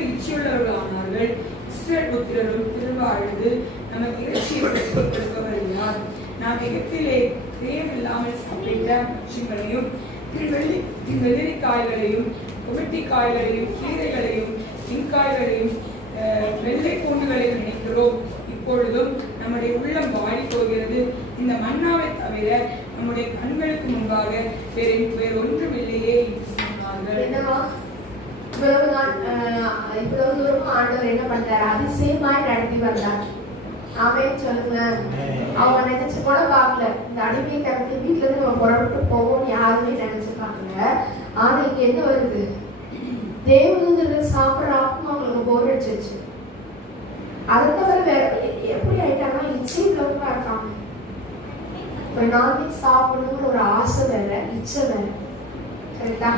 இச்சையுள்ளவர்களானார்கள். இஸ்ரவேல் புத்திரரும் திரும்ப அழுது, நமக்கு இறைச்சியை கொடுப்பவர் யார்? நாம் எகிப்திலே கிரயமில்லாமல் சாப்பிட்ட பட்சிகளையும் வெள்ளரிக்காய்களையும் குமட்டிக்காய்களையும் கீரைகளையும் வெங்காய்களையும் வெள்ளை பூண்டுகளையும் நினைக்கிறோம். இப்பொழுதும் நம்முடைய உள்ளம் வாடி போகிறது. இந்த மன்னாவை தவிர நம்முடைய கண்களுக்கு முன்பாக வேறு ஒன்றும் இல்லையே என்று சொன்னார்கள். இவ்வளவு தூரம் ஆண்டவர் என்ன பண்றாரு? அதிசயமாய் நடத்தி வந்தார். ஆமென் சொல்லுங்க. அவங்க நினைச்சு கூட பார்க்கல, இந்த அடிமை கிடக்கு வீட்டுல இருந்து நம்ம புறப்பட்டு போவோம்னு யாருமே நினைச்சிருக்காங்க. ஆனா இங்க என்ன வருது? தேவதூதர்கள் சாப்பிட்ற ஆத்மா அவங்களுக்கு போர் அடிச்சிருச்சு. அதை தவிர வேற எப்படி ஆயிட்டாங்கன்னா இச்சை உள்ளவங்களா இருக்காங்க. இப்போ நான்வெஜ் சாப்பிடணும்னு ஒரு ஆசை வேற, இச்சை வேற. கரெக்டா?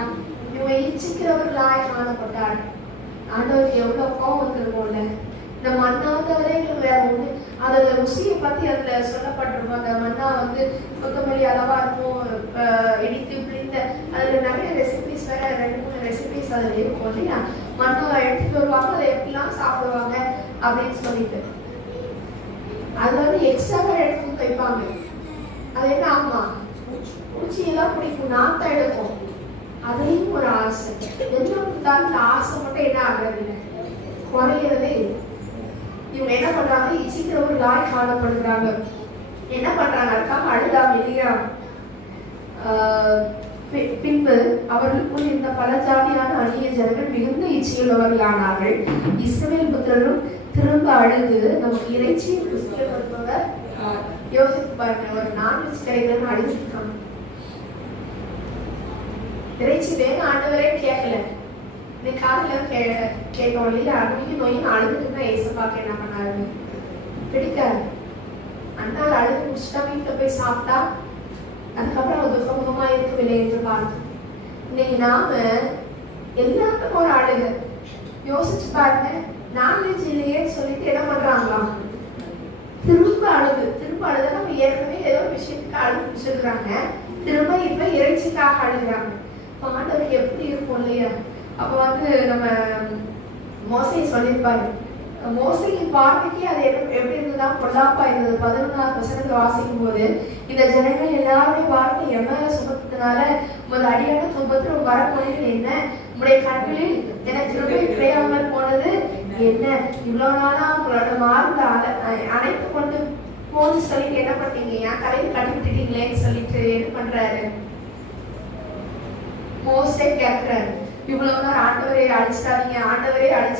இவங்க இச்சிக்கிறவர்களாய் காணப்பட்டார். ஆண்டவருக்கு எவ்வளவு கோபம் வந்துருவோம்ல. இந்த மண்ணாவை தவிர எங்களுக்கு வேற ஒண்ணு. அதோட ருசியை பத்தி அதுல சொல்லப்பட்டிருக்கும். அந்த மண்ணா கொத்தமல்லி அளவா இருக்கும், இடித்து பிடித்த அதுல நிறைய ரெசிபிஸ் வேற, 2-3 ரெசிபிஸ் அதுல இருக்கும் இல்லையா? மண்ணாவை எடுத்துட்டு வருவாங்க, அதை எப்படிலாம் சாப்பிடுவாங்க அப்படின்னு சொல்லிட்டு அது எக்ஸ்ட்ராவா எடுத்து வைப்பாங்க. அது என்ன ஆமா பூச்சியெல்லாம் பிடிக்கும், நாத்தா எடுக்கும். அதுலயும் ஒரு ஆசை. என்ன இருந்தாலும் இந்த ஆசை மட்டும் என்ன ஆகிறது? குறையிறதே. இவங்க என்ன பண்றாங்க? இச்சிக்கிறவர்களாய் காணப்படுகிறாங்க. என்ன பண்றாங்க? இருக்காம அழுதாம இல்லையா? பின்பு அவர்களுக்குள் இந்த பல ஜாதியான அந்நிய ஜனங்கள் மிகுந்த இச்சையுள்ளவர்களானார்கள். இஸ்ரவேல் புத்திரரும் திரும்ப அழுது, நமக்கு இறைச்சியை கொடுப்பவர் யோசித்து பாருங்க. ஒரு நான்வெஜ் கிடைக்கிறன்னு அழுதுருக்காங்க. இறைச்சி வேணும் ஆண்டவரே கேட்கல. இன்னைக்கு காலையில கேட்கணும் இல்லையா? அழுகி நோயும் அழுதுட்டு ஏசப்பாக்க என்ன பண்ணாரு? பிடிக்காது. அண்ணால் அழுது முடிச்சுட்டா வீட்டுல போய் சாப்பிட்டா அதுக்கப்புறம் அது துக்கமுகமா இருக்கவில்லை என்று பார்த்தோம். இன்னைக்கு நாம எல்லாத்துக்கும் ஒரு அழுக. யோசிச்சு பாருங்க, நான்வெஜ் இல்லையேன்னு சொல்லிட்டு என்ன பண்றாங்களா? திரும்ப அழுது நம்ம ஏற்கனவே ஏதோ விஷயத்துக்கு அழுது பிடிச்சிருக்கிறாங்க. திரும்ப இப்ப இறைச்சிக்காக அழுகிறாங்க. ஆண்டவருக்கு எப்படி இருக்கும் இல்லையா? அப்ப நம்ம மோசையை சொல்லியிருப்பாரு. மோசையின் பார்வைக்கு அது எப்படி இருந்ததா? பொல்லாப்பா இருந்தது. 11ஆம் வசனத்தை வாசிக்கும் போது, இந்த ஜனங்கள் எல்லாருமே வார்த்தை எவ்வளவு சுமத்தினால உமது அடியான துன்பத்தில் வரப்போனீர்கள் என்ன? உங்களுடைய கண்களில் எனக்கு திரும்ப கிடையாமல் போனது என்ன? இவ்வளவு நாளா உங்களோட மார்பை அணைத்து கொண்டு போது சொல்லிட்டு என்ன பண்ணீங்க? என் தலையில் கட்டி விட்டுட்டீங்களேன்னு சொல்லிட்டு என்ன பண்றாரு? மோசே கேட்கிறாரு, இவ்வளவு நேரம் ஆண்டவரே அழிச்சிட்டாதீங்க,